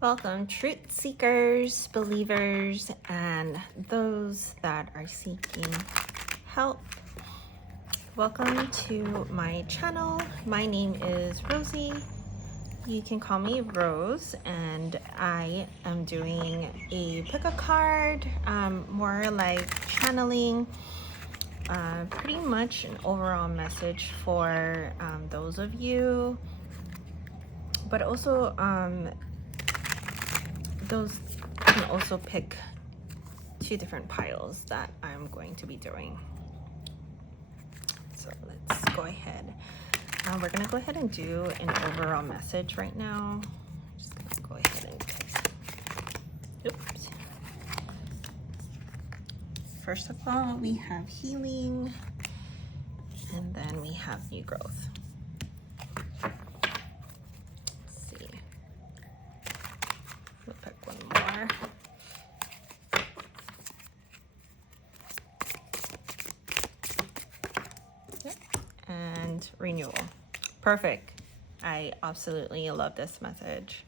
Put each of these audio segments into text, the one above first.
Welcome, truth seekers, believers, and those that are seeking help. Welcome to my channel. My name is Rosie. You can call me Rose, and I am doing a pick a card, more like channeling, pretty much an overall message for those of you, but also those can also pick two different piles that I'm going to be doing. So let's go ahead. We're gonna go ahead and do an overall message right now. Just gonna go ahead and oops. First of all, we have healing, and then we have new growth. Let's see. We'll pick one more. And renewal. Perfect. I absolutely love this message.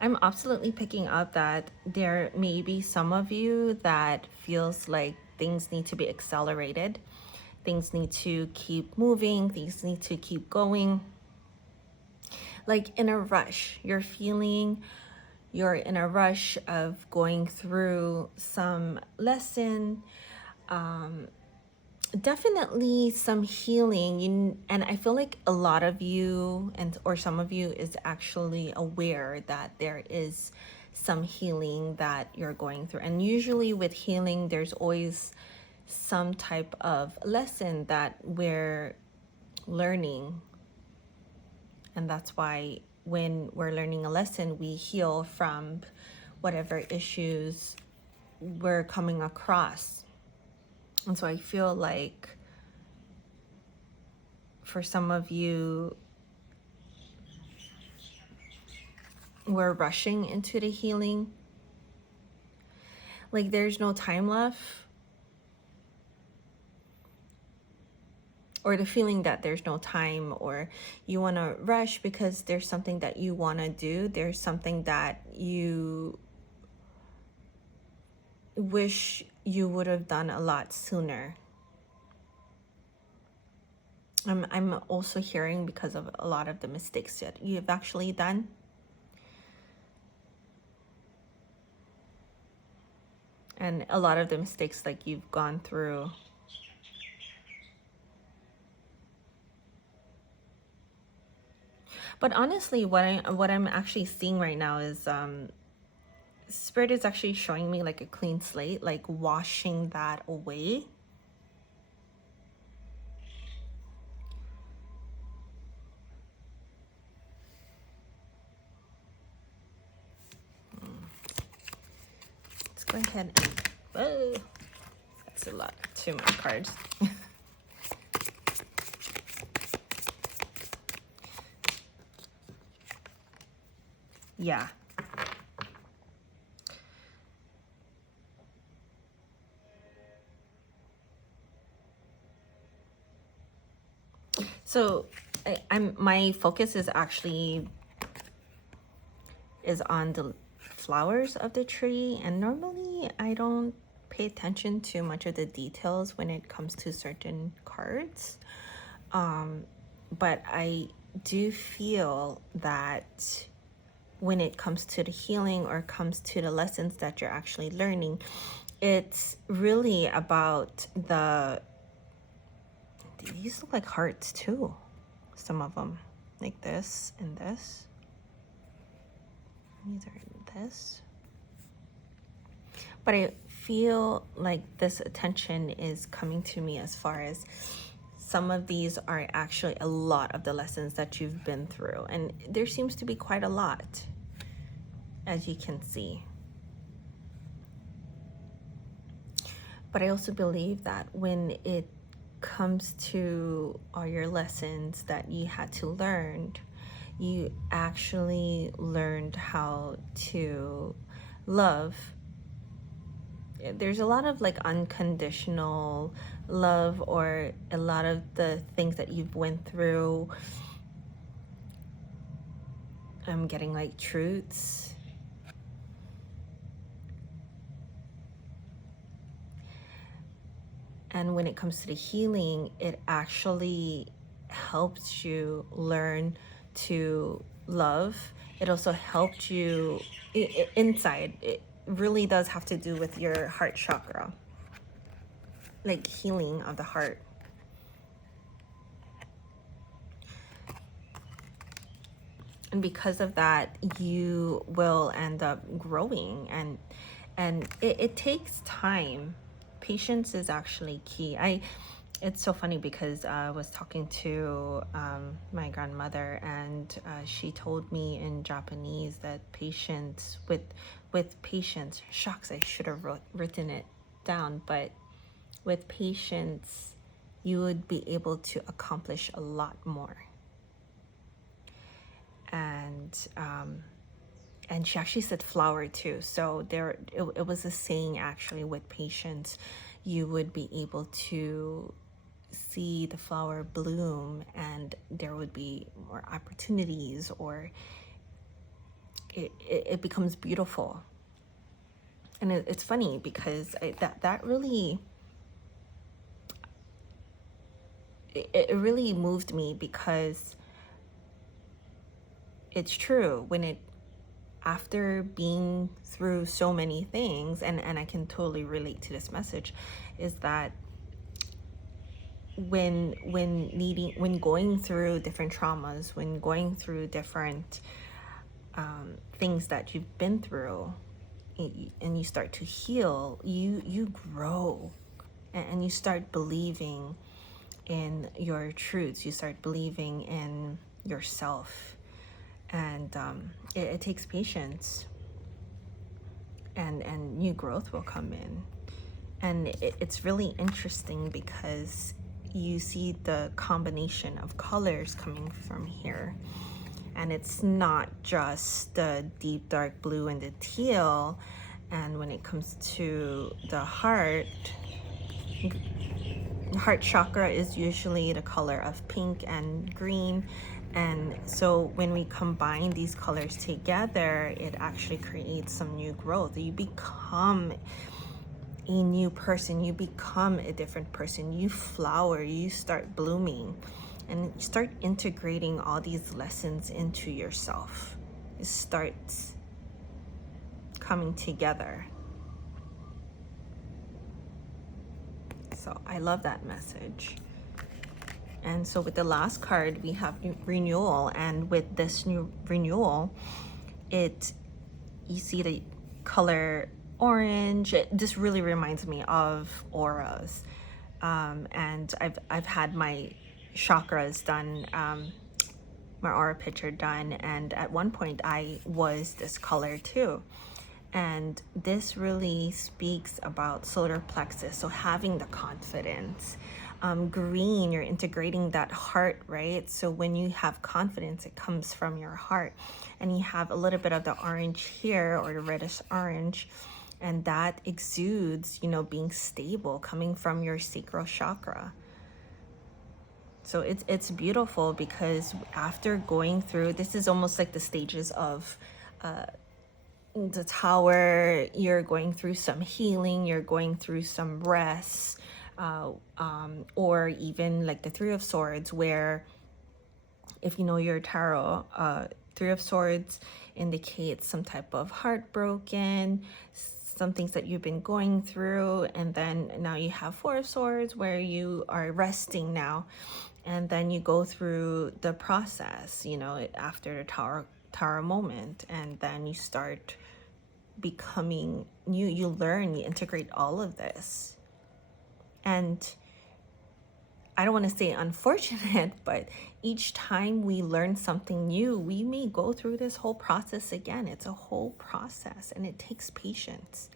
I'm absolutely picking up that there may be some of you that feels like things need to be accelerated. Things need to keep moving. Things need to keep going. Like in a rush, you're in a rush of going through some lesson, definitely some healing. And I feel like a lot of you or some of you is actually aware that there is some healing that you're going through. And usually with healing, there's always some type of lesson that we're learning. And that's why when we're learning a lesson, we heal from whatever issues we're coming across. And so I feel like for some of you, we're rushing into the healing. Like there's no time left. Or the feeling that there's no time, or you want to rush because there's something that you want to do. There's something that you wish you would have done a lot sooner. I'm also hearing because of a lot of the mistakes that you've actually done. And a lot of the mistakes like you've gone through. But honestly, what I'm actually seeing right now is Spirit is actually showing me like a clean slate, like washing that away. Let's go ahead and, whoa, that's a lot, too many cards. Yeah. So my focus is actually on the flowers of the tree, and normally I don't pay attention to much of the details when it comes to certain cards, but I do feel that when it comes to the healing or comes to the lessons that you're actually learning, it's really about these look like hearts too, some of them, like this and this. These are this. But I feel like this attention is coming to me as far as some of these are actually a lot of the lessons that you've been through. And there seems to be quite a lot, as you can see. But I also believe that when it comes to all your lessons that you had to learn, you actually learned how to love there's a lot of like unconditional love, or a lot of the things that you've went through. I'm getting like truths. And when it comes to the healing, it actually helps you learn to love. It also helped you inside. It really does have to do with your heart chakra, like healing of the heart. And because of that, you will end up growing, and it takes time. Patience is actually key. It's so funny because I was talking to my grandmother, and she told me in Japanese that patience, with patience, shucks, I should have written it down, but with patience, you would be able to accomplish a lot more. And she actually said flower too. So it was a saying actually, with patience, you would be able to see the flower bloom, and there would be more opportunities, or it becomes beautiful. And it's funny because that really, it really moved me, because it's true. After being through so many things, and I can totally relate to this message, is that when going through different traumas, when going through different things that you've been through, and you start to heal, you grow, and you start believing in your truths. You start believing in yourself. And it takes patience, and new growth will come in. And it's really interesting because you see the combination of colors coming from here, and it's not just the deep dark blue and the teal. And when it comes to the heart chakra is usually the color of pink and green. And so when we combine these colors together, it actually creates some new growth. You become a new person. You become a different person. You flower, you start blooming, and you start integrating all these lessons into yourself. It starts coming together. So I love that message. And so with the last card, we have renewal. And with this new renewal, you see the color orange. This really reminds me of auras. And I've had my chakras done, my aura picture done. And at one point I was this color too. And this really speaks about solar plexus. So having the confidence. Green, you're integrating that heart, right? So when you have confidence, it comes from your heart. And you have a little bit of the orange here, or the reddish orange, and that exudes, being stable, coming from your sacral chakra. So it's beautiful, because after going through, this is almost like the stages of the tower. You're going through some healing, you're going through some rest, or even like the Three of Swords, where, if you know your tarot, Three of Swords indicates some type of heartbroken, some things that you've been going through. And then now you have Four of Swords, where you are resting now, and then you go through the process, after the tower moment, and then you start becoming new. You learn, you integrate all of this. And I don't want to say unfortunate, but each time we learn something new, we may go through this whole process again. It's a whole process, and it takes patience.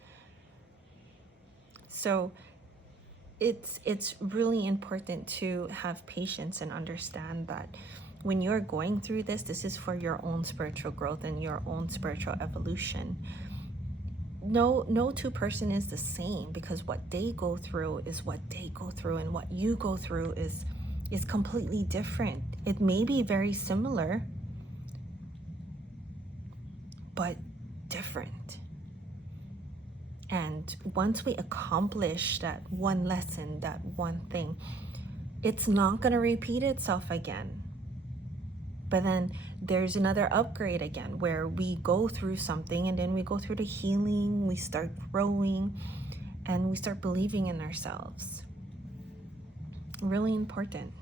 So it's really important to have patience and understand that when you're going through this is for your own spiritual growth and your own spiritual evolution. no two person is the same, because what they go through is what they go through, and what you go through is completely different. It may be very similar, but different. And once we accomplish that one lesson, that one thing, it's not going to repeat itself again. But then there's another upgrade again, where we go through something and then we go through the healing, we start growing, and we start believing in ourselves. Really important.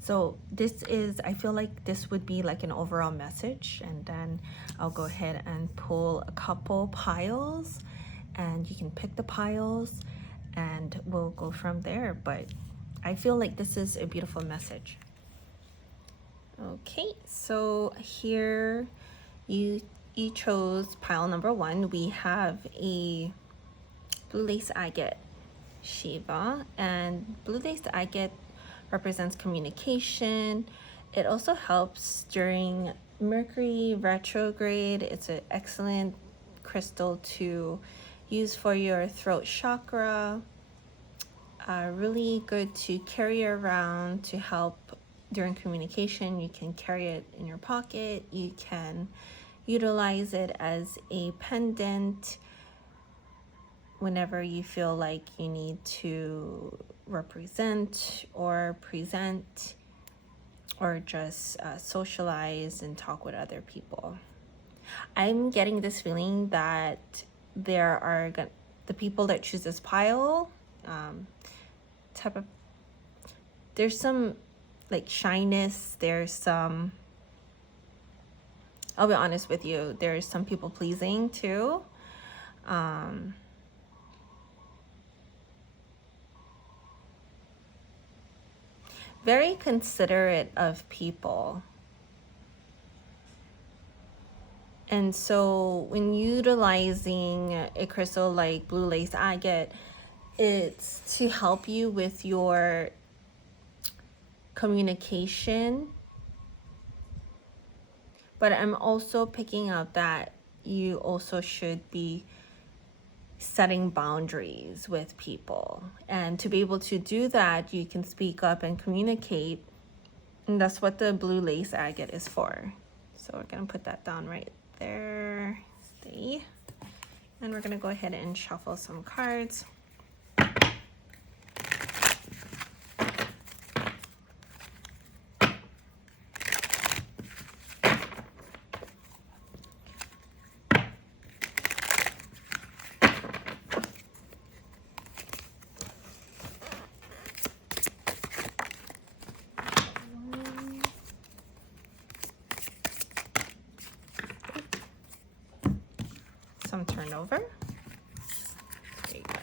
So this is, I feel like this would be like an overall message, and then I'll go ahead and pull a couple piles, and you can pick the piles and we'll go from there. But I feel like this is a beautiful message. Okay, so here you chose pile number 1. We have a blue lace agate Shiva, and blue lace agate represents communication. It also helps during Mercury retrograde. It's an excellent crystal to use for your throat chakra. Really good to carry around to help during communication. You can carry it in your pocket. You can utilize it as a pendant whenever you feel like you need to represent or present, or just socialize and talk with other people. I'm getting this feeling that there are the people that choose this pile, there's some like shyness, there's some, I'll be honest with you, there's some people pleasing too. Very considerate of people. And so when utilizing a crystal like blue lace agate, it's to help you with your communication. But I'm also picking up that you also should be setting boundaries with people. And to be able to do that, you can speak up and communicate. And that's what the blue lace agate is for. So we're going to put that down right there. Stay. And we're going to go ahead and shuffle some cards. Some turnover. There you go.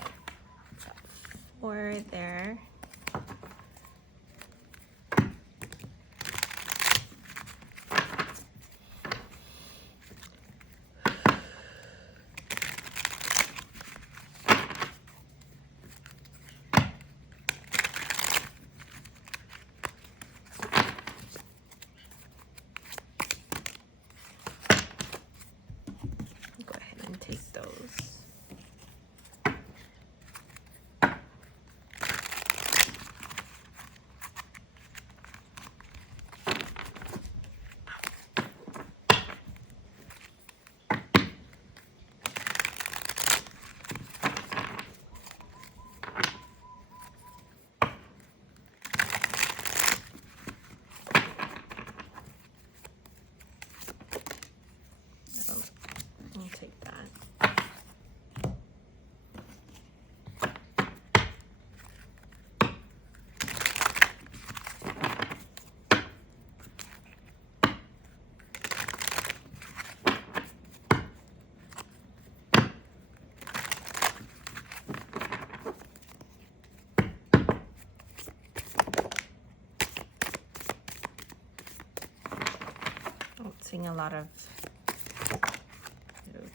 4 there. Go ahead and take those. I'll take that. Oh, seeing a lot of,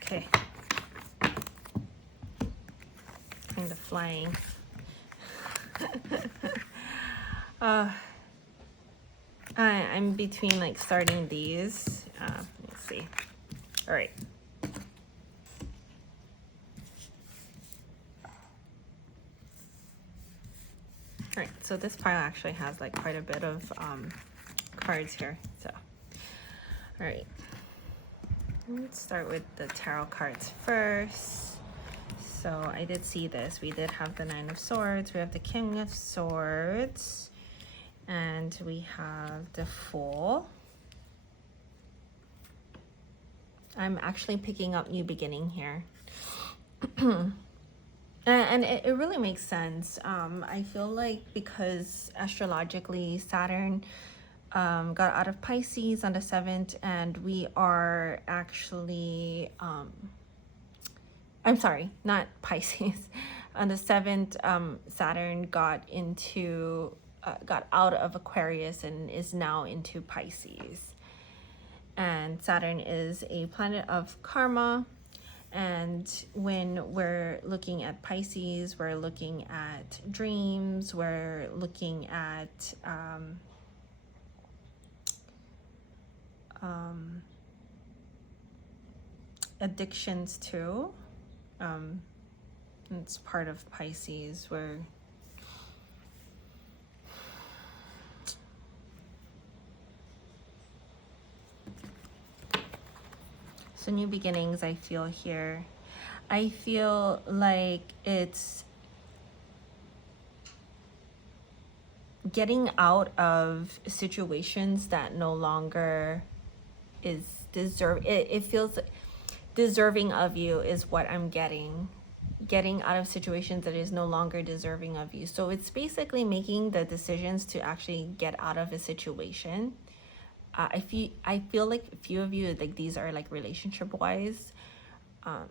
okay, kind of flying. I'm between like starting these. Let's see. All right. All right, so this pile actually has like quite a bit of cards here. So, all right, let's start with the tarot cards first. So I did see this. We did have the Nine of Swords. We have the King of Swords. And we have the Fool. I'm actually picking up new beginning here. And it really makes sense. I feel like because astrologically Saturn got out of Pisces on the 7th, and we are actually, I'm sorry, not Pisces. On the 7th, Saturn got out of Aquarius and is now into Pisces. And Saturn is a planet of karma. And when we're looking at Pisces, we're looking at dreams, we're looking at addictions too. It's part of Pisces where so new beginnings. I feel here. I feel like it's getting out of situations that no longer is it feels deserving of you is what I'm getting out of situations that is no longer deserving of you. So it's basically making the decisions to actually get out of a situation. I feel like a few of you, like these are like relationship wise. A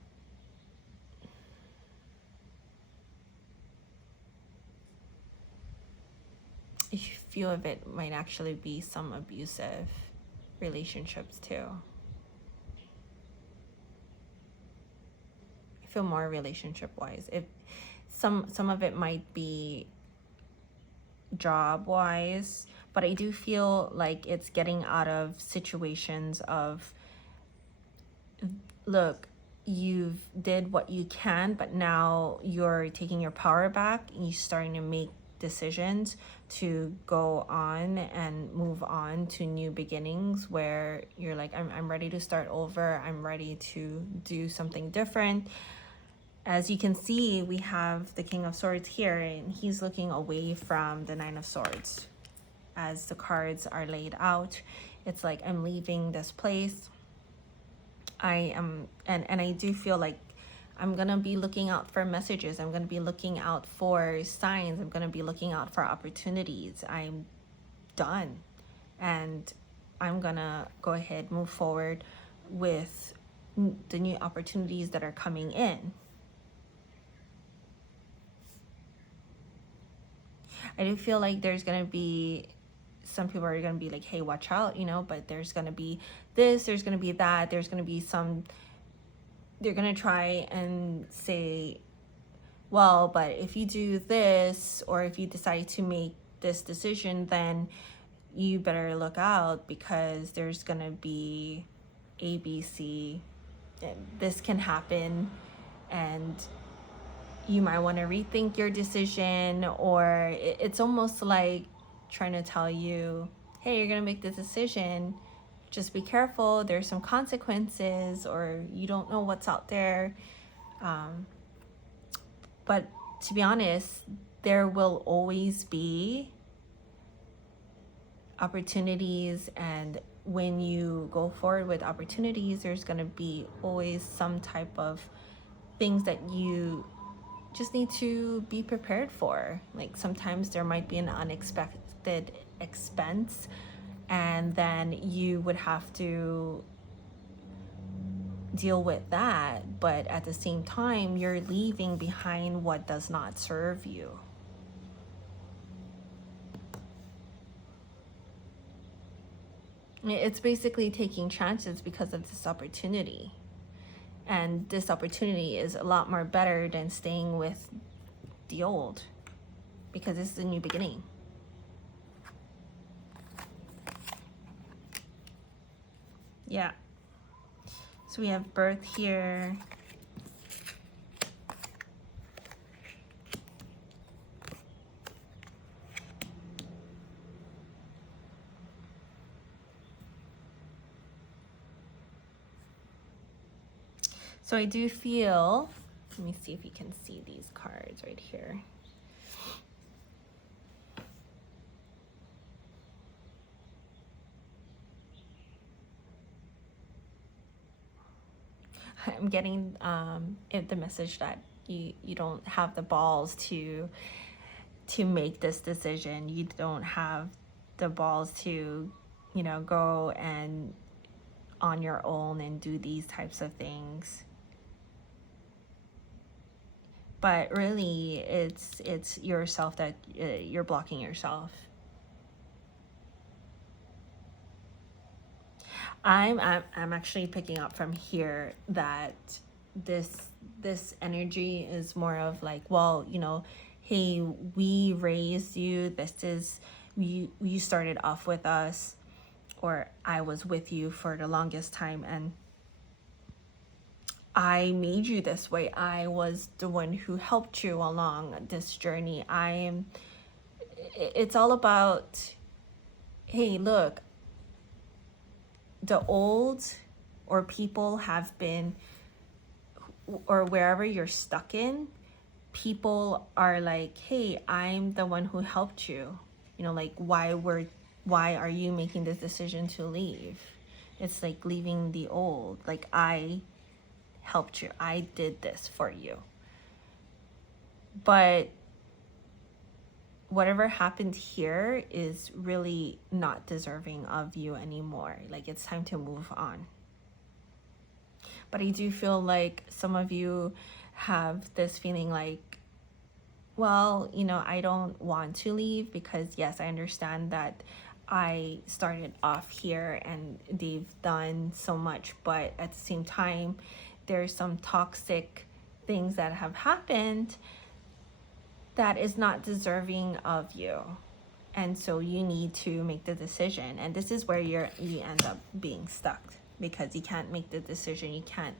few of it might actually be some abusive relationships too. I feel more relationship wise. If some of it might be job wise, but I do feel like it's getting out of situations of, look, you've did what you can, but now you're taking your power back and you're starting to make decisions to go on and move on to new beginnings where you're like, I'm ready to start over. I'm ready to do something different. As you can see, we have the King of Swords here, and he's looking away from the Nine of Swords. As the cards are laid out, it's like, I'm leaving this place. I am, and I do feel like I'm gonna be looking out for messages. I'm gonna be looking out for signs. I'm gonna be looking out for opportunities. I'm done, and I'm gonna go ahead, move forward with the new opportunities that are coming in. I do feel like there's gonna be some people are gonna be like, hey, watch out, you know, but there's gonna be this, there's gonna be that, there's gonna be some, they're gonna try and say, well, but if you do this, or if you decide to make this decision, then you better look out because there's gonna be ABC, this can happen, and you might want to rethink your decision. Or it's almost like trying to tell you, hey, you're gonna make this decision, just be careful, there's some consequences, or you don't know what's out there. But to be honest, there will always be opportunities, and when you go forward with opportunities, there's going to be always some type of things that you just need to be prepared for. Like sometimes there might be an unexpected expense, and then you would have to deal with that, but at the same time you're leaving behind what does not serve you. It's basically taking chances because of this opportunity, and this opportunity is a lot more better than staying with the old, because this is a new beginning. Yeah. So we have birth here. So I do feel, let me see if you can see these cards right here. I'm getting the message that you don't have the balls to make this decision. You don't have the balls to, you know, go and on your own and do these types of things. But really, it's yourself that you're blocking yourself. I'm actually picking up from here that this energy is more of like, well, you know, hey, we raised you. This is you started off with us, or I was with you for the longest time, and I made you this way. I was the one who helped you along this journey. It's all about, hey, look, the old or people have been, or wherever you're stuck in, people are like, hey, I'm the one who helped you. You know, like, why are you making this decision to leave? It's like leaving the old. Like, I helped you. I did this for you. But whatever happened here is really not deserving of you anymore. Like, it's time to move on. But I do feel like some of you have this feeling like, well, you know, I don't want to leave because, yes, I understand that I started off here and they've done so much, but at the same time, there's some toxic things that have happened that is not deserving of you. And so you need to make the decision. And this is where you end up being stuck, because you can't make the decision. You can't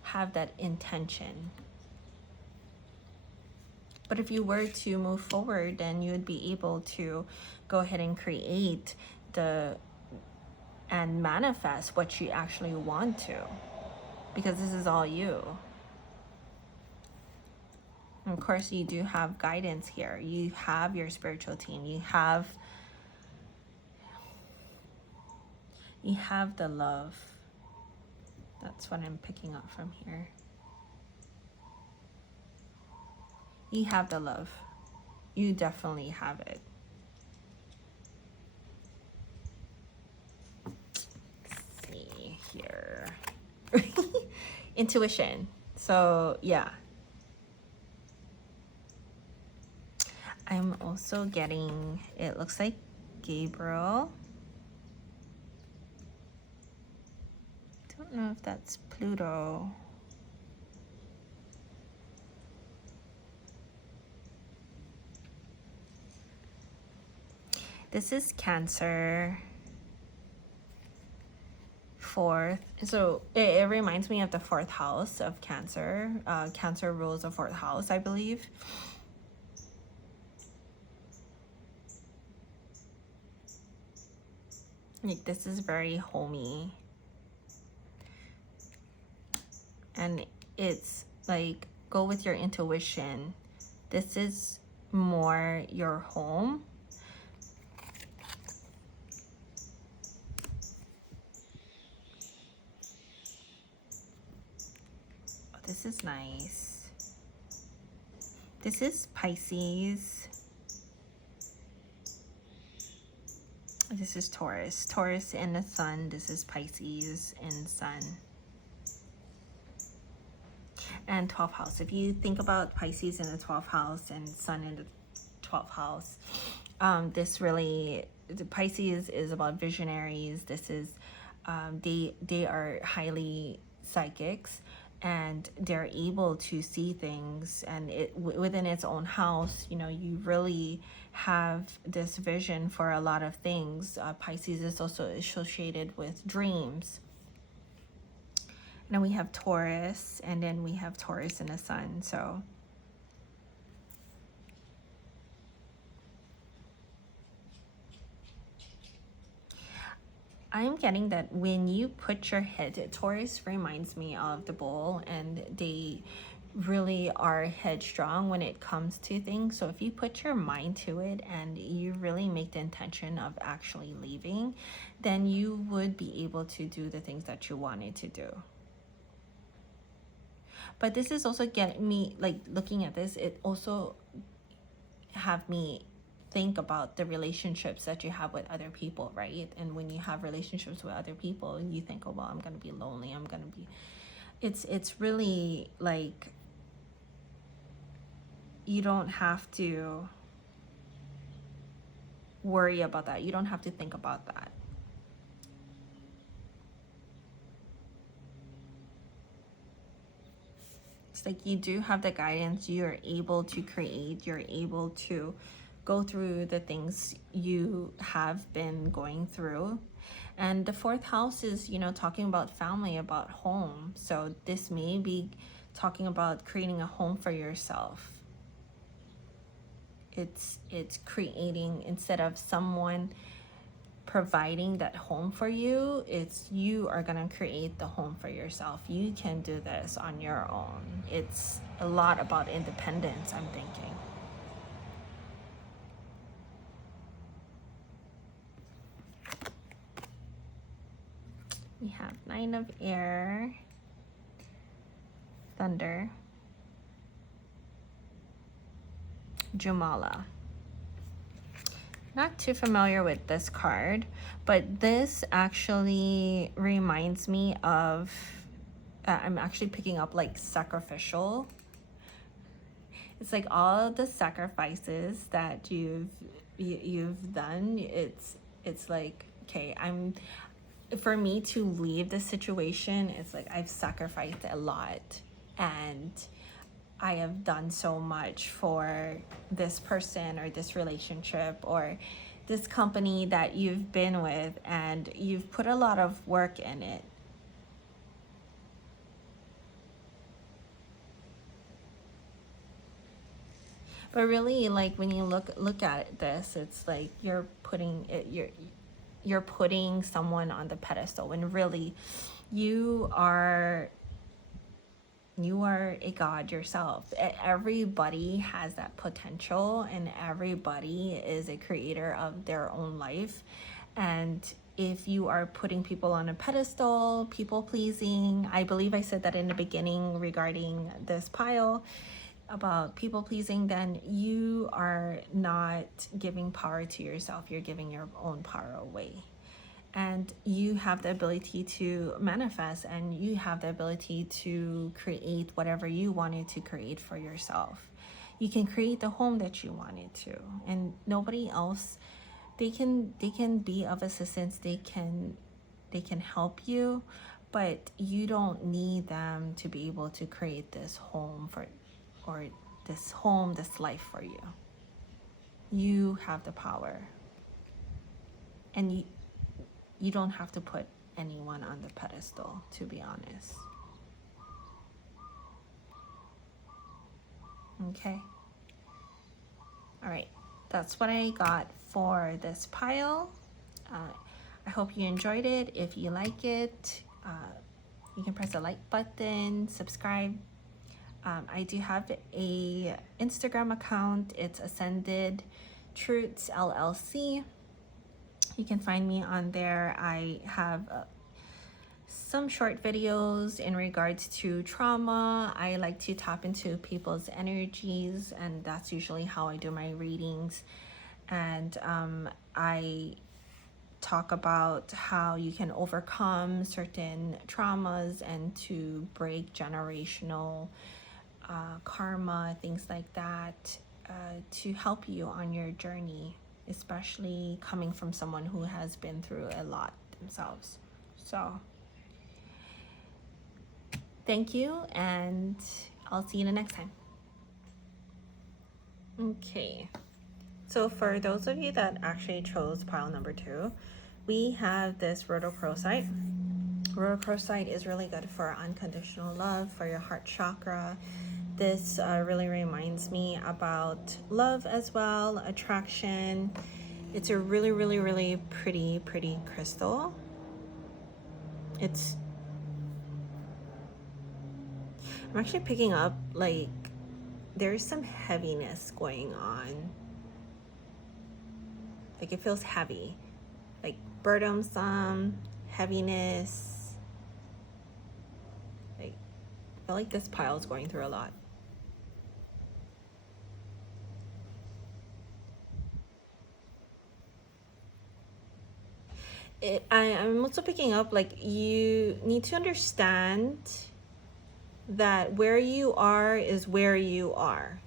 have that intention. But if you were to move forward, then you would be able to go ahead and create and manifest what you actually want to, because this is all you. And of course, you do have guidance here. You have your spiritual team. You have the love. That's what I'm picking up from here. You have the love. You definitely have it. Let's see here. Intuition. So yeah. I'm also getting, it looks like Gabriel. Don't know if that's Pluto. This is Cancer. Fourth. So it reminds me of the fourth house of Cancer. Cancer rules the fourth house, I believe. Like, this is very homey. And it's like, go with your intuition. This is more your home. Oh, this is nice. This is Pisces. This is Taurus. Taurus in the sun. This is Pisces in sun. And 12th house. If you think about Pisces in the 12th house and sun in the 12th house, this really, the Pisces is about visionaries. This is, they are highly psychics, and they're able to see things, and within its own house, you know, you really have this vision for a lot of things. Pisces is also associated with dreams. And then we have Taurus, and then we have Taurus in the sun. So I'm getting that when you put your head, Taurus reminds me of the bull, and they really are headstrong when it comes to things. So if you put your mind to it and you really make the intention of actually leaving, then you would be able to do the things that you wanted to do. But this is also getting me, like, looking at this, it also have me think about the relationships that you have with other people, right? And when you have relationships with other people, you think, oh well, I'm gonna be lonely, I'm gonna be, it's really like, you don't have to worry about that, you don't have to think about that. It's like you do have the guidance, you're able to create, you're able to go through the things you have been going through. And the fourth house is, you know, talking about family, about home. So this may be talking about creating a home for yourself. It's creating, instead of someone providing that home for you, it's you are gonna create the home for yourself. You can do this on your own. It's a lot about independence, I'm thinking. We have Nine of Air, Thunder, Jumala. Not too familiar with this card, but this actually reminds me of, I'm actually picking up like sacrificial. It's like all the sacrifices that you've done. It's like, okay, for me to leave the situation, it's like I've sacrificed a lot, and I have done so much for this person or this relationship or this company that you've been with, and you've put a lot of work in it. But really, like, when you look at this, it's like you're putting someone on the pedestal, when really you are a god yourself. Everybody has that potential, and everybody is a creator of their own life. And if you are putting people on a pedestal, people pleasing, I believe I said that in the beginning regarding this pile about people pleasing, then you are not giving power to yourself, you're giving your own power away. And you have the ability to manifest, and you have the ability to create whatever you wanted to create for yourself. You can create the home that you wanted to, and nobody else, they can be of assistance, they can help you, but you don't need them to be able to create this home this life for you. You have the power, and you don't have to put anyone on the pedestal, to be honest. Okay. All right. That's what I got for this pile. I hope you enjoyed it. If you like it, you can press the like button, subscribe. I do have a Instagram account. It's ascendedtruthsllc. You can find me on there. I have some short videos in regards to trauma. I like to tap into people's energies, and that's usually how I do my readings. And I talk about how you can overcome certain traumas and to break generational karma, things like that, to help you on your journey, especially coming from someone who has been through a lot themselves. So thank you, and I'll see you the next time. Okay, so for those of you that actually chose pile number 2, we have this rhodochrosite. Rhodochrosite is really good for unconditional love, for your heart chakra. This really reminds me about love as well, attraction. It's a really, really, really pretty crystal. It's, I'm actually picking up like there's some heaviness going on. Like it feels heavy, like burdensome, heaviness. Like I feel like this pile is going through a lot. I'm also picking up like you need to understand that where you are is where you are.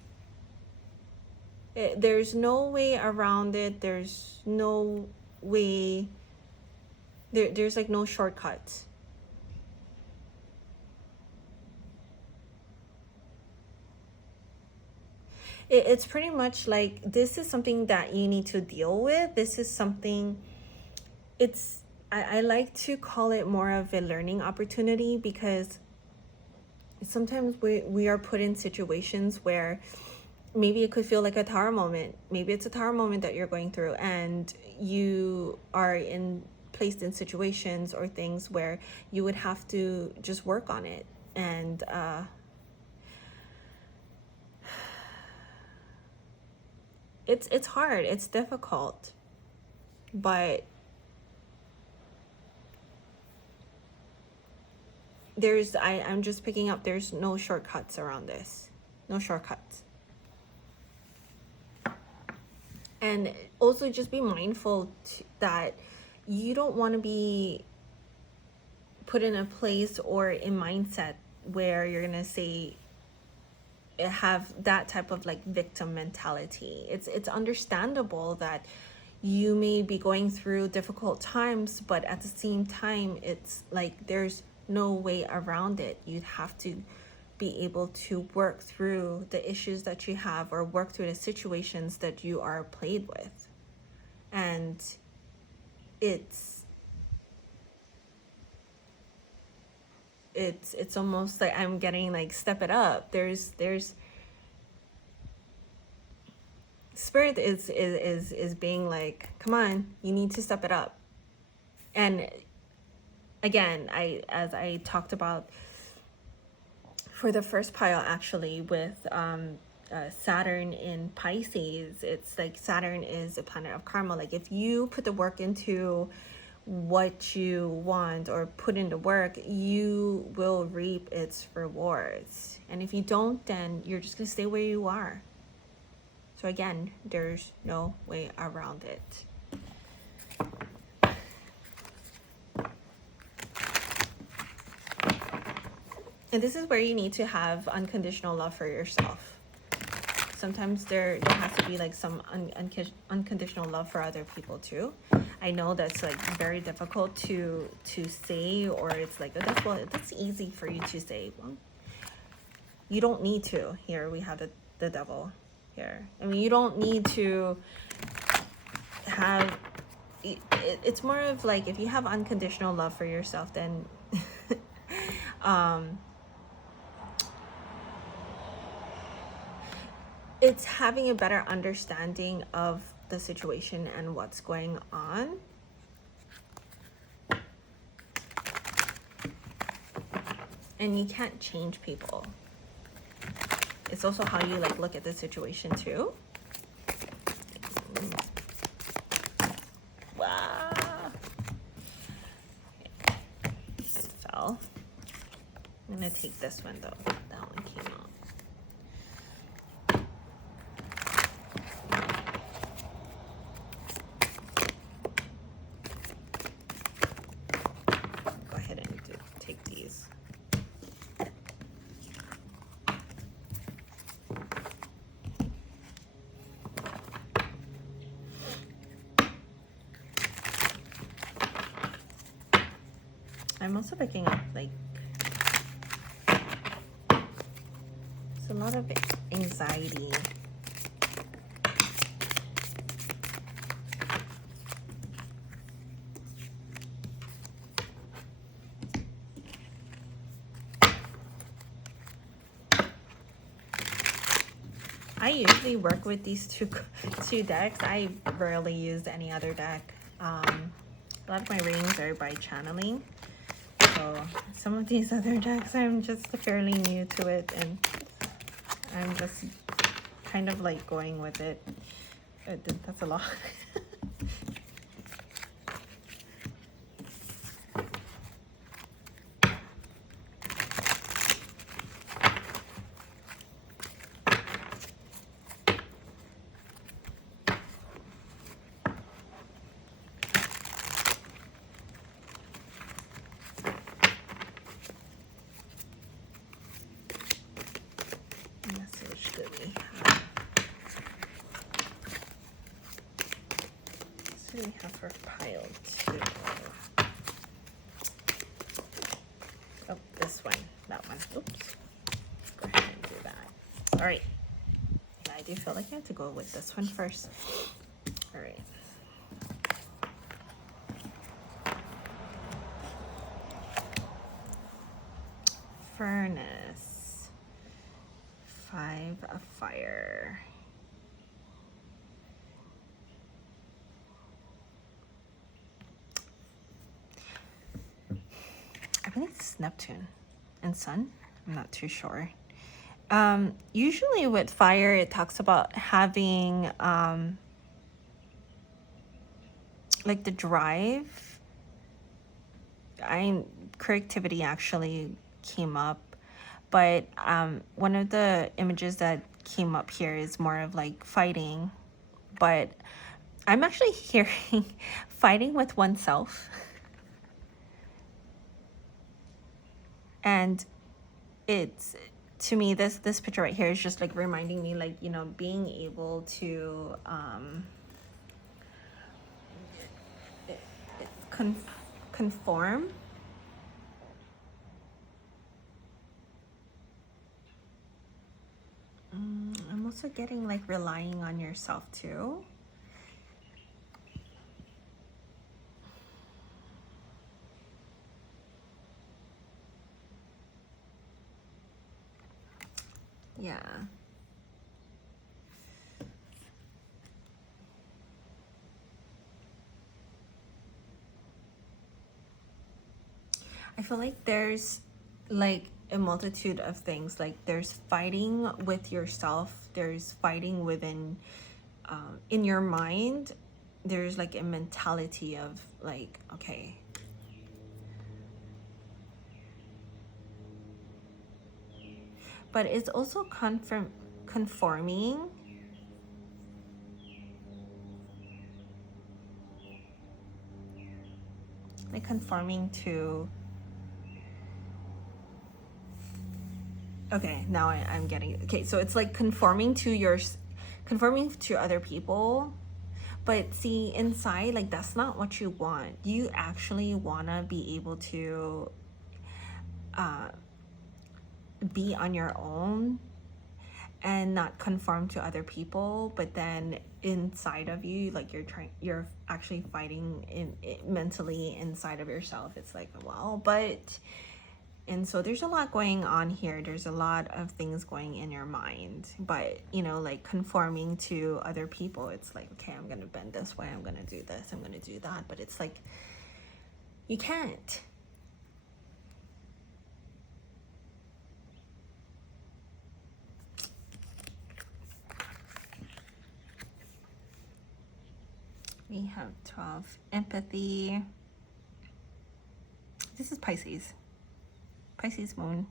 There's no way around it. There's no way. There's like no shortcuts. It's pretty much like this is something that you need to deal with. This is something, it's, I like to call it more of a learning opportunity, because sometimes we are put in situations where maybe it could feel like a tower moment. Maybe it's a tower moment that you're going through, and you are placed in situations or things where you would have to just work on it. And it's hard, it's difficult, but I'm just picking up, there's no shortcuts around this. No shortcuts. And also just be mindful that you don't want to be put in a place or a mindset where you're going to say, have that type of like victim mentality. It's understandable that you may be going through difficult times, but at the same time, it's like there's no way around it. You have to be able to work through the issues that you have, or work through the situations that you are played with. And it's almost like I'm getting like, step it up. There's spirit is being like, come on, you need to step it up. And again, as I talked about for the first pile, actually, with Saturn in Pisces, it's like Saturn is a planet of karma. Like if you put the work into what you want, or put into work, you will reap its rewards. And if you don't, then you're just gonna stay where you are. So again, there's no way around it. And this is where you need to have unconditional love for yourself. Sometimes there has to be like some unconditional love for other people too. I know that's like very difficult to say, or it's like, oh, that's easy for you to say. Well, you don't need to. Here we have the devil here. I mean, you don't need to have, it's more of like, if you have unconditional love for yourself, then it's having a better understanding of the situation and what's going on. And you can't change people. It's also how you like look at the situation too. Wow. Okay. Fell. I'm gonna take this one though. That one came out. I'm also picking up like, it's a lot of anxiety. I usually work with these two decks. I rarely use any other deck. A lot of my readings are by channeling. So some of these other decks, I'm just fairly new to it, and I'm just kind of like going with it. That's a lot. Message that we have. So we have for pile 2. Oh, this one, that one. Oops. Go ahead and do that. All right. I do feel like I have to go with this one first. All right. Furnace. 5 of fire. I think it's Neptune and Sun. I'm not too sure. Usually with fire, it talks about having like the drive. Creativity actually came up, but one of the images that came up here is more of like fighting, but I'm actually hearing fighting with oneself. And it's, to me, this picture right here is just like reminding me, like, you know, being able to conform. I'm also getting like relying on yourself too. Yeah. I feel like there's like a multitude of things. Like there's fighting with yourself. There's fighting within, in your mind. There's like a mentality of like, okay, but it's also conforming. Like conforming to, okay, now I'm getting it. Okay, so it's like conforming to other people, but see, inside, like that's not what you want. You actually want to be able to be on your own and not conform to other people, but then inside of you, like you're actually fighting mentally inside of yourself. It's like, well, but, and so there's a lot going on here. There's a lot of things going in your mind, but you know, like conforming to other people, it's like, okay, I'm gonna bend this way, I'm gonna do this, I'm gonna do that, but it's like you can't. We have 12, empathy. This is Pisces moon.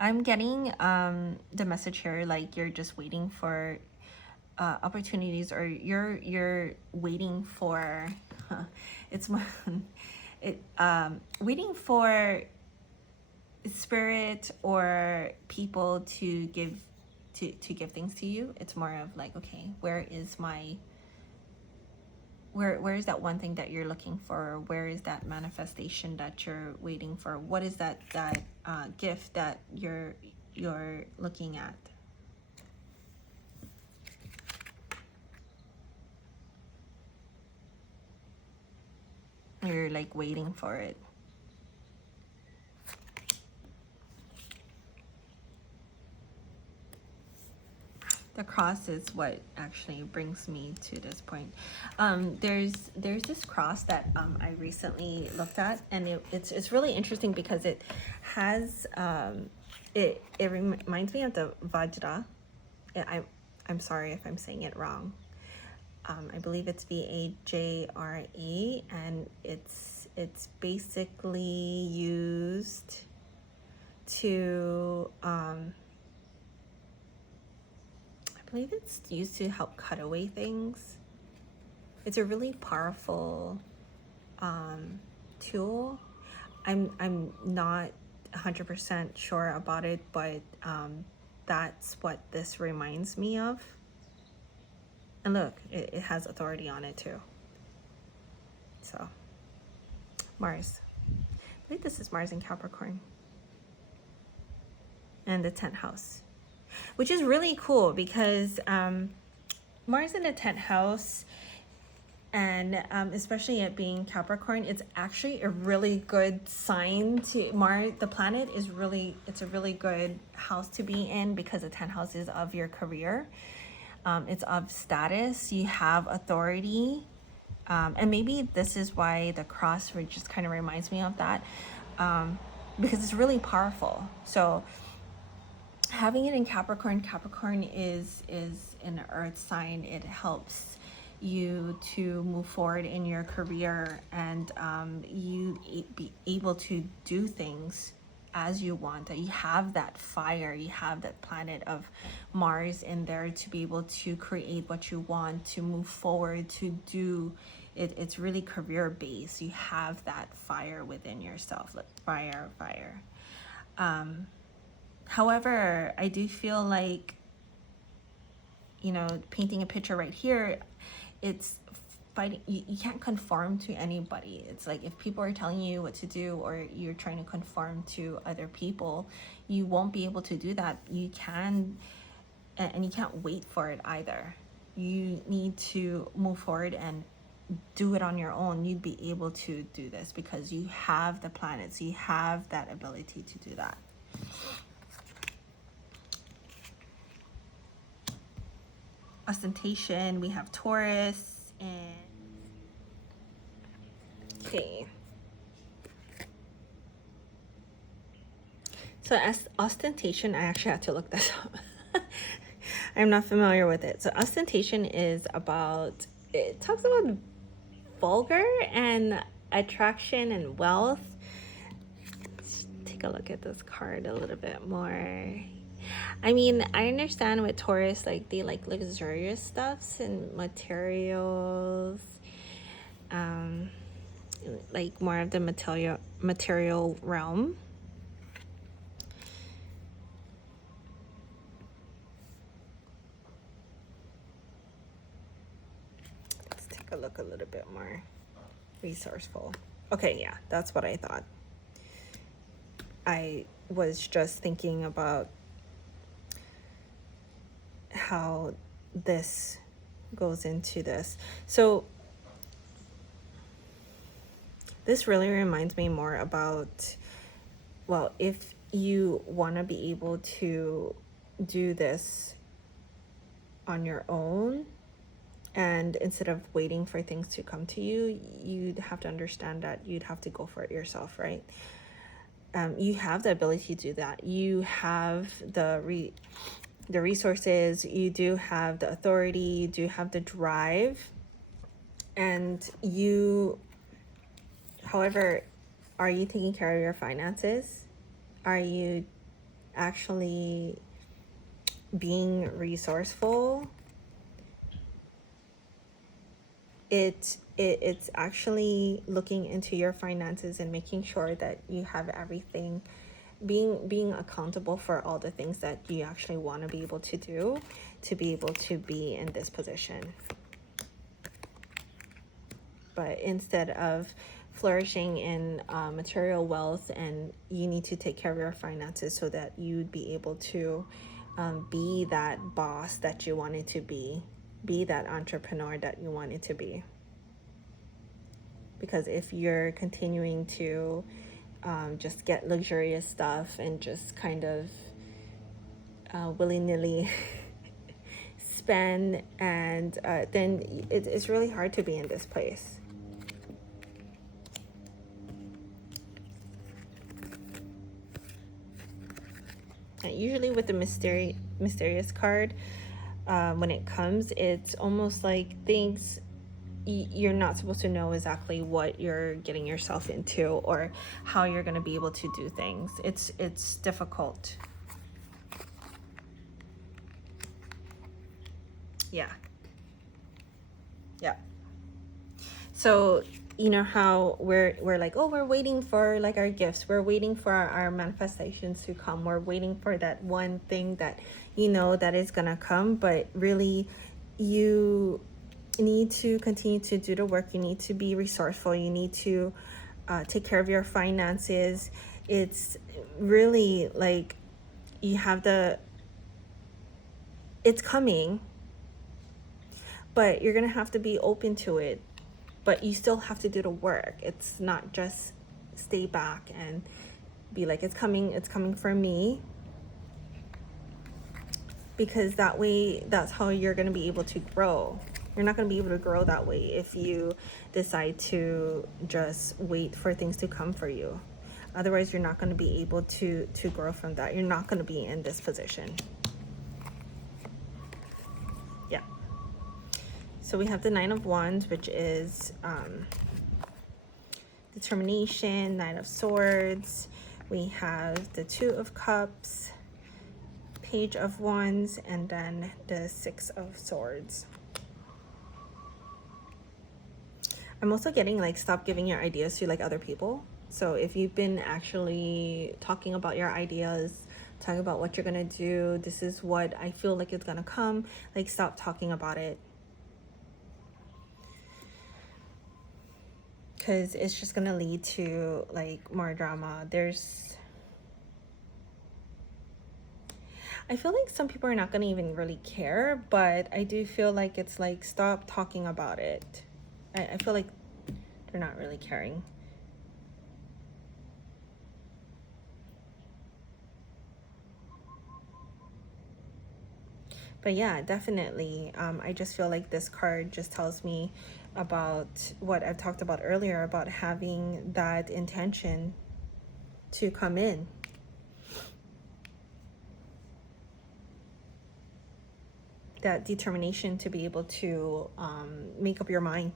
I'm getting the message here, like you're just waiting for opportunities, or you're waiting for it's more waiting for spirit or people to give things to you. It's more of like, okay, where is that one thing that you're looking for? Where is that manifestation that you're waiting for? What is that gift that you're looking at? You're like waiting for it. The cross is what actually brings me to this point. There's this cross that I recently looked at, and it's really interesting because it has it reminds me of the Vajra. I'm sorry if I'm saying it wrong. I believe it's Vajra, and it's basically used to I believe it's used to help cut away things. It's a really powerful tool. I'm not 100% sure about it, but that's what this reminds me of. And look, it has authority on it too. So, Mars. I believe this is Mars in Capricorn. And the 10th house. Which is really cool because Mars in the 10th house, and especially it being Capricorn, it's actually a really good sign to Mars. The planet is really, it's a really good house to be in because the 10th house is of your career. It's of status. You have authority. And maybe this is why the cross just kind of reminds me of that, because it's really powerful. So having it in Capricorn, Capricorn is an earth sign. It helps you to move forward in your career, and you be able to do things as you want. That you have that fire, you have that planet of Mars in there to be able to create what you want, to move forward, to do it. It's really career based. You have that fire within yourself, like fire. However, I do feel like, you know, painting a picture right here, it's fighting. You can't conform to anybody. It's like if people are telling you what to do, or you're trying to conform to other people, you won't be able to do that. You can, and you can't wait for it either. You need to move forward and do it on your own. You'd be able to do this because you have the planets. You have that ability to do that. Ostentation, we have Taurus, and okay. So as ostentation, I actually had to look this up. I'm not familiar with it. So ostentation is about, it talks about vulgar and attraction and wealth. Let's take a look at this card a little bit more. I mean, I understand with Taurus, like they like luxurious stuffs and materials, like more of the material realm. Let's take a look a little bit more. Resourceful. Okay, yeah, that's what I thought. I was just thinking about how this goes into this. So this really reminds me more about, well, if you want to be able to do this on your own, and instead of waiting for things to come to you, you'd have to understand that you'd have to go for it yourself, right? You have the ability to do that. You have the resources, you do have the authority, you do have the drive, and you, however, are you taking care of your finances? Are you actually being resourceful? It's actually looking into your finances and making sure that you have everything, being accountable for all the things that you actually want to be able to do to be able to be in this position. But instead of flourishing in material wealth, and you need to take care of your finances so that you'd be able to be that boss that you wanted to be that entrepreneur that you wanted to be. Because if you're continuing to just get luxurious stuff and just kind of willy-nilly spend, and then it's really hard to be in this place. And usually with the mysterious card, when it comes, it's almost like things you're not supposed to know exactly what you're getting yourself into or how you're going to be able to do things. It's difficult. Yeah. So you know how we're like, oh, we're waiting for like our gifts, we're waiting for our manifestations to come, we're waiting for that one thing that that is gonna come, but really you need to continue to do the work. You need to be resourceful. You need to take care of your finances. It's really like you have it's coming, but you're gonna have to be open to it. But you still have to do the work. It's not just stay back and be like, it's coming for me. Because that way, that's how you're going to be able to grow. You're not going to be able to grow that way if you decide to just wait for things to come for you. Otherwise, you're not going to be able to grow from that. You're not going to be in this position. Yeah. So we have the Nine of Wands, which is determination, Nine of Swords. We have the Two of Cups, Page of Wands, and then the Six of Swords. I'm also getting like, stop giving your ideas to like other people. So if you've been actually talking about your ideas, talking about what you're gonna do, this is what I feel like it's gonna come, like stop talking about it. Because it's just gonna lead to like more drama. I feel like some people are not gonna even really care, but I do feel like it's like, stop talking about it. I feel like they're not really caring. But yeah, definitely. I just feel like this card just tells me about what I've talked about earlier, about having that intention to come in. That determination to be able to make up your mind.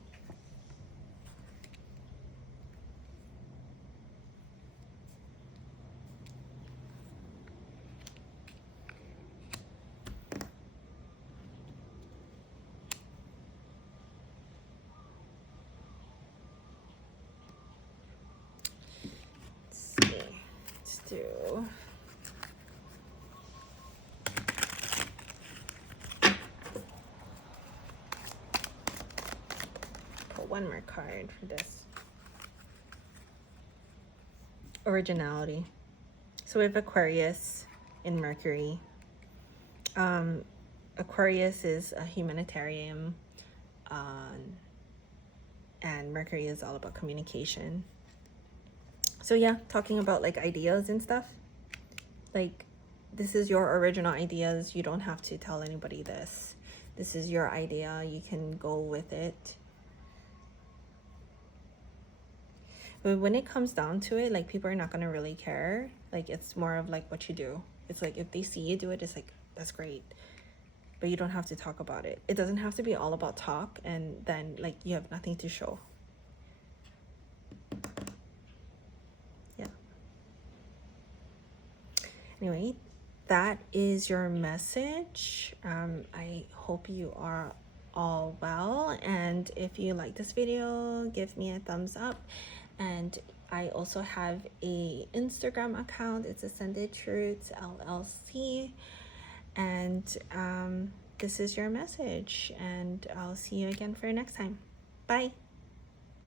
Let's do pull one more card for this. Originality. So we have Aquarius in Mercury. Aquarius is a humanitarian, and Mercury is all about communication. So yeah, talking about like ideas and stuff. Like, this is your original ideas. You don't have to tell anybody this. This is your idea. You can go with it. But when it comes down to it, like, people are not going to really care. Like, it's more of like what you do. It's like, if they see you do it, it's like, that's great. But you don't have to talk about it. It doesn't have to be all about talk and then like you have nothing to show. Yeah. Anyway, that is your message. I hope you are all well, and if you like this video, give me a thumbs up. And I also have a Instagram account. It's ascendedtruthsllc, and this is your message, and I'll see you again for next time. Bye.